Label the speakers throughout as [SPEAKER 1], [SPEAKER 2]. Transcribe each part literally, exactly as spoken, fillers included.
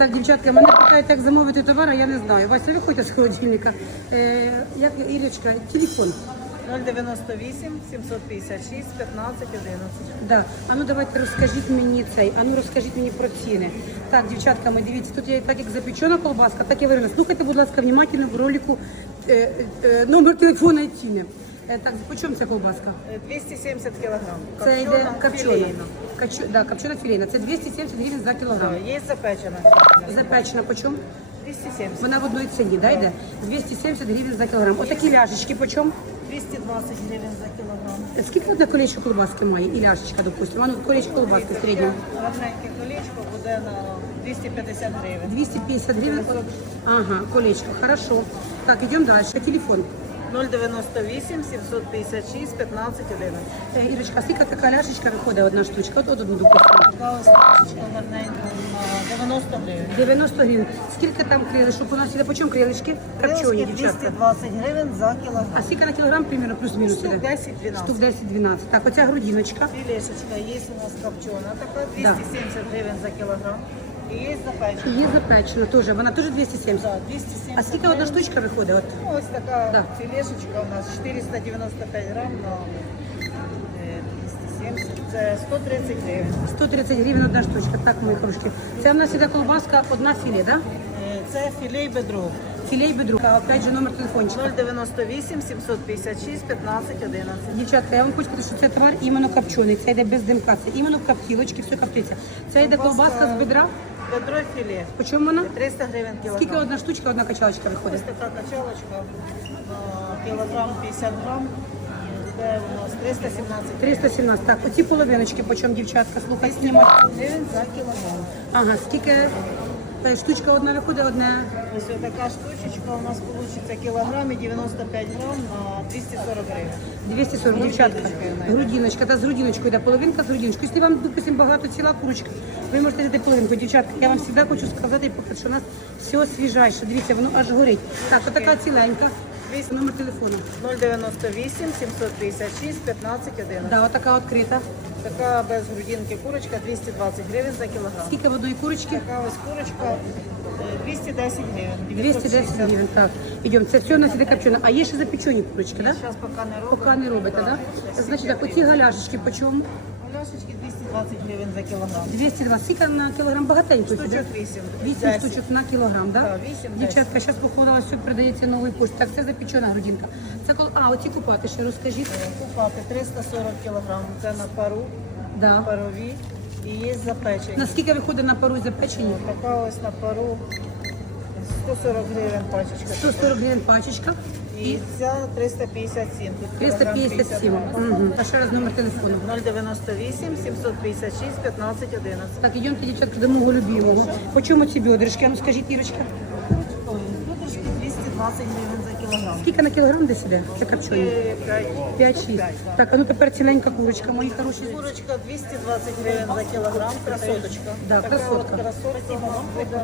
[SPEAKER 1] Так, дівчатка, мене питають, як замовити товар, а я не знаю. Вася, виходьте з холодильника. Е, як Ірочка, телефон.
[SPEAKER 2] нуль дев'яносто вісім сімсот п'ятдесят шість п'ятнадцять одинадцять.
[SPEAKER 1] Да. А ну давайте розкажіть мені цей, а ну розкажіть мені про ціни. Так, дівчатка, ми дивіться, тут є так як запечена колбаска, так і варена. Слухайте, будь ласка, внимательно в ролику е, е, номер телефона і ціни. Е, так, по чому ця колбаска?
[SPEAKER 2] двісті сімдесят кілограм.
[SPEAKER 1] Це йде копчена.
[SPEAKER 2] філейна.
[SPEAKER 1] Качу, да, копчена філейна. Це двісті сімдесят гривень за кілограм.
[SPEAKER 2] Да, є запечена.
[SPEAKER 1] Запечена по чому?
[SPEAKER 2] двісті сімдесят.
[SPEAKER 1] Вона в одній ціні, да, йде? двісті сімдесят гривень за кілограм. Отакі ляшечки по чому?
[SPEAKER 2] двісті двадцять гривень за кілограм.
[SPEAKER 1] Скільки одне колечко колбаски має? І ляшечка, допустимо. А ну, колечко колбаски в середньому.
[SPEAKER 2] Гарненьке колечко буде на двісті п'ятдесят гривень.
[SPEAKER 1] двісті п'ятдесят гривень. Ага, колечко, хорошо. Так, йдемо далі. Телефон.
[SPEAKER 2] нуль дев'яносто вісім сімсот п'ятдесят шість п'ятнадцять одинадцять.
[SPEAKER 1] Е, Ірочка, а скільки така ляшечка виходить одна штучка? От одну, допустимо.
[SPEAKER 2] Така ось пачечка гарненька на дев'яносто гривень.
[SPEAKER 1] дев'яносто гривень. Скільки там крилишок у нас іде? По чому крилишки? Копчені,
[SPEAKER 2] Крилишки
[SPEAKER 1] дівчатка.
[SPEAKER 2] двісті двадцять гривень за кілограм.
[SPEAKER 1] А скільки на кілограм, примерно, плюс-мінус
[SPEAKER 2] Штук
[SPEAKER 1] іде?
[SPEAKER 2] десять дванадцять.
[SPEAKER 1] Штук десять-дванадцять. Так, оця грудиночка.
[SPEAKER 2] Філешечка є у нас копчена, така двісті сімдесят гривень за кілограм. І є запечена.
[SPEAKER 1] Є запечена теж, вона теж двісті сімдесят.
[SPEAKER 2] Да, двісті сімдесят
[SPEAKER 1] А скільки одна
[SPEAKER 2] гривень.
[SPEAKER 1] штучка виходить? От?
[SPEAKER 2] Ну, ось така
[SPEAKER 1] Да.
[SPEAKER 2] філешечка у нас чотириста дев'яносто п'ять грам на е, двісті сімдесят. Це сто тридцять гривень.
[SPEAKER 1] сто тридцять гривень одна штучка. Так, мої хорошки. Це в нас іде колбаска, одна філе, да?
[SPEAKER 2] Е, Це філей бедро.
[SPEAKER 1] Філе і бедро. А опять же номер телефончика.
[SPEAKER 2] нуль дев'яносто вісім сімсот п'ятдесят шість п'ятнадцять одинадцять.
[SPEAKER 1] Дівчатка, я вам хочу сказати, що це товар іменно копчений. Це йде без димка. Це іменно в коптілочки, все коптиться. Це йде колбаска з бедра.
[SPEAKER 2] Бедро і філе.
[SPEAKER 1] По чому вона?
[SPEAKER 2] триста гривень кілограм.
[SPEAKER 1] Скільки одна штучка, одна качалочка
[SPEAKER 2] Ось
[SPEAKER 1] виходить?
[SPEAKER 2] така качалочка на кілограм п'ятдесят грам. Це у нас триста сімнадцять
[SPEAKER 1] триста сімнадцять. Так, оці половиночки, по чому, дівчатка, слухай, знімай.
[SPEAKER 2] гривень за кілограм.
[SPEAKER 1] Ага, скільки е, штучка одна виходить, одна.
[SPEAKER 2] Ось така штучечка у нас вийде кілограм і дев'яносто п'ять грам на двісті сорок гривень.
[SPEAKER 1] двісті сорок, дівчатка.
[SPEAKER 2] Грудиночкою вона йде.
[SPEAKER 1] Грудиночка, та з грудиночкою йде, половинка з грудиночкою. Якщо вам, допустим, багато ціла курочка, ви можете взяти половинку. Дівчатка, я вам завжди хочу сказати, що у нас все свіжайше. Дивіться, воно аж горить. Так, отака ціленька. Номер телефону.
[SPEAKER 2] нуль дев'яносто вісім сімсот п'ятдесят шість п'ятнадцять одинадцять.
[SPEAKER 1] Да, отака відкрита.
[SPEAKER 2] Така без грудинки курочка двісті двадцять гривень за кілограм.
[SPEAKER 1] Скільки в одної курочки?
[SPEAKER 2] Така ось курочка е, двісті десять гривень.
[SPEAKER 1] двісті десять гривень, так. Ідемо, це все у нас іде копчено. А є ще запечені курочки, так?
[SPEAKER 2] Зараз поки не робимо.
[SPEAKER 1] Поки не робите, так? Да? Значить, так, оці галяшечки по чому?
[SPEAKER 2] Ляшечки двісті двадцять гривень за кілограм.
[SPEAKER 1] двісті двадцять. Скільки на кілограм? Багатенько.
[SPEAKER 2] Штучок вісім.
[SPEAKER 1] вісім
[SPEAKER 2] десять.
[SPEAKER 1] штучок на кілограм, так?
[SPEAKER 2] Так, вісім,
[SPEAKER 1] Дівчатка, зараз походила, все продається новий пошт. Так, це запечена грудинка. Це коли... А, оці купати ще розкажіть.
[SPEAKER 2] Купати триста сорок кілограм. Це на пару,
[SPEAKER 1] Да.
[SPEAKER 2] парові і є запечені.
[SPEAKER 1] Наскільки виходить на пару запечені?
[SPEAKER 2] Така ось на пару сто сорок гривень пачечка.
[SPEAKER 1] сто сорок гривень пачечка.
[SPEAKER 2] І ця триста п'ятдесят сім. Тут
[SPEAKER 1] триста п'ятдесят сім. Угу. А ще раз номер телефону.
[SPEAKER 2] нуль дев'яносто вісім сімсот п'ятдесят шість п'ятнадцять одинадцять.
[SPEAKER 1] Так, йдемте, дівчатка, до мого любимого. По чому ці бедрышки? А ну скажіть, Ірочка.
[SPEAKER 2] Ой, куточки двісті двадцять гривень за кілограм.
[SPEAKER 1] Скільки на кілограм десь іде? Це копчені? п'ять-шість. Так, а ну тепер ціленька курочка, мої хороші.
[SPEAKER 2] Курочка двісті двадцять гривень за кілограм, красоточка.
[SPEAKER 1] Да,
[SPEAKER 2] Така
[SPEAKER 1] красотка.
[SPEAKER 2] от красотка буде.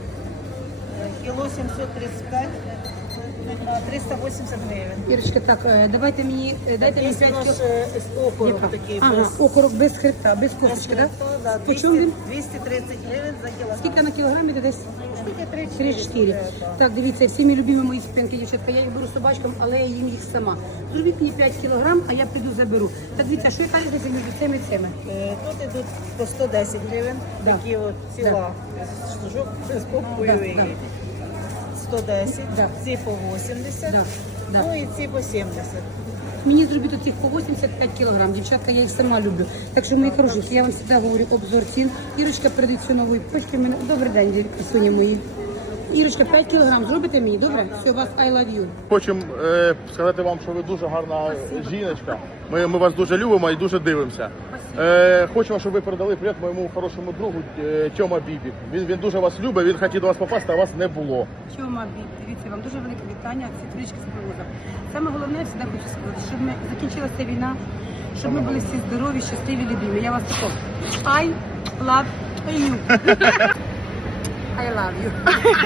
[SPEAKER 2] Кіло сімсот тридцять п'ять, триста вісімдесят гривень.
[SPEAKER 1] Ірочка, так, е, давайте мені, е, дайте мені
[SPEAKER 2] Є
[SPEAKER 1] п'ять
[SPEAKER 2] у нас
[SPEAKER 1] кіл...
[SPEAKER 2] е, окорок
[SPEAKER 1] Яка?
[SPEAKER 2] такий.
[SPEAKER 1] Ага,
[SPEAKER 2] без-
[SPEAKER 1] окорок без хребта, без
[SPEAKER 2] без
[SPEAKER 1] косточки, так?
[SPEAKER 2] хребта, да,
[SPEAKER 1] По чому він?
[SPEAKER 2] двісті тридцять гривень за кілограм.
[SPEAKER 1] Скільки на кілограм іде десь?
[SPEAKER 2] Штуки
[SPEAKER 1] три-чотири. Так, дивіться, всі мої любимі мої спинки, дівчатка, я їх беру собачкам, але я їм їх сама. Зробіть мені п'ять кілограм, а я прийду заберу. Так, дивіться, що яка різниця між цими і цими?
[SPEAKER 2] Е, Тут ідуть по сто десять гривень,
[SPEAKER 1] Да.
[SPEAKER 2] такі от ціла штучок з попкою
[SPEAKER 1] Да,
[SPEAKER 2] і
[SPEAKER 1] да.
[SPEAKER 2] сто десять,
[SPEAKER 1] Да.
[SPEAKER 2] ці по вісімдесят,
[SPEAKER 1] Да, да.
[SPEAKER 2] ну і ці по сімдесят.
[SPEAKER 1] Мені зробіть оцих по вісімдесят п'ять кілограм. Дівчатка, я їх сама люблю. Так що, мої хороші, я вам завжди говорю обзор цін. Ірочка передають цю нової почти. Мене... Добрий день, красуні мої. Ірочка, п'ять кілограм зробите мені, добре? Все, вас I love you.
[SPEAKER 3] Хочемо е, сказати вам, що ви дуже гарна жіночка. Ми, ми вас дуже любимо і дуже дивимося. Е, хочемо, щоб ви передали привіт моєму хорошому другу е, Тьома Бібік. Він, він дуже вас любить, він хотів до вас попасти, а вас не було.
[SPEAKER 1] Тьома, дивіться, вам дуже велике вітання, світлички з приводу. Саме головне, я завжди хочу сказати, щоб ми закінчилася війна, щоб ми були всі здорові, щасливі, любимі. Я вас також I love you. I love you.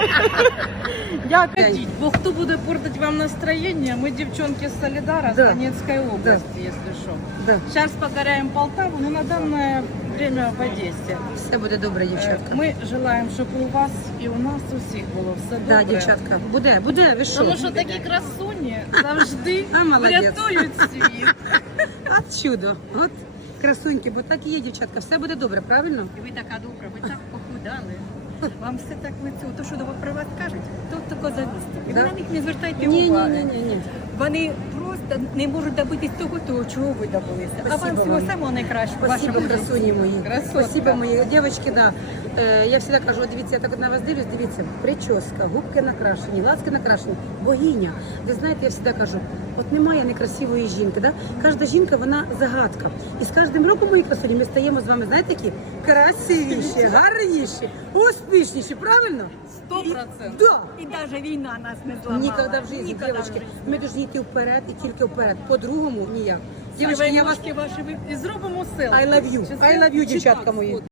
[SPEAKER 2] Дякую. Бо хто буде портити вам настроєння, ми дівчонки з Солідара,
[SPEAKER 1] Да.
[SPEAKER 2] з Донецької області, якщо що.
[SPEAKER 1] Да.
[SPEAKER 2] Зараз покоряємо Полтаву, но на данное время в Одесі.
[SPEAKER 1] Все буде добре, дівчатка.
[SPEAKER 2] Ми желаємо, щоб і у вас, і у нас усіх було все
[SPEAKER 1] Да,
[SPEAKER 2] добре.
[SPEAKER 1] дівчатка, буде, буде, ви що?
[SPEAKER 2] Тому що такі красуні завжди
[SPEAKER 1] А, молодець.
[SPEAKER 2] врятують світ.
[SPEAKER 1] От чудо, от красуньки, бо так і є, дівчатка, все буде добре, правильно?
[SPEAKER 4] І ви така добра, ви так похудали. Вам все так лицю. То, що про вас кажуть, то тільки завісти. І
[SPEAKER 1] Да?
[SPEAKER 4] ви на них не звертайте
[SPEAKER 1] Ні, ні,
[SPEAKER 4] уваги.
[SPEAKER 1] ні, ні, ні.
[SPEAKER 4] Вони просто не можуть добитись того, того, чого ви добилися. А вам
[SPEAKER 1] Спасибо
[SPEAKER 4] всього
[SPEAKER 1] вам.
[SPEAKER 4] самого найкращого. в
[SPEAKER 1] Спасибо,
[SPEAKER 4] вашому житті.
[SPEAKER 1] красуні мої.
[SPEAKER 2] Красотка.
[SPEAKER 1] Спасибо, мої дівчатки, да. Е, я завжди кажу, от дивіться, я так от на вас дивлюсь, дивіться, прическа, губки накрашені, ласки накрашені, богиня. Ви знаєте, я завжди кажу, от немає некрасивої жінки, да? Кожна жінка, вона загадка. І з кожним роком, мої красуні, ми стаємо з вами, знаєте, які красивіші, гарніші, успішніші, правильно?
[SPEAKER 2] Сто процентів.
[SPEAKER 1] Да.
[SPEAKER 4] І навіть війна нас не зламала.
[SPEAKER 1] Ніколи в житті,
[SPEAKER 4] Ніколи в
[SPEAKER 1] дівчатки,
[SPEAKER 4] житті.
[SPEAKER 1] ми повинні йти вперед і тільки вперед. По-другому ніяк. Дівчатки, я вас
[SPEAKER 2] Дівчатки ваші ви і зробимо селфі.
[SPEAKER 1] I love you. I love you, дівчатка мої.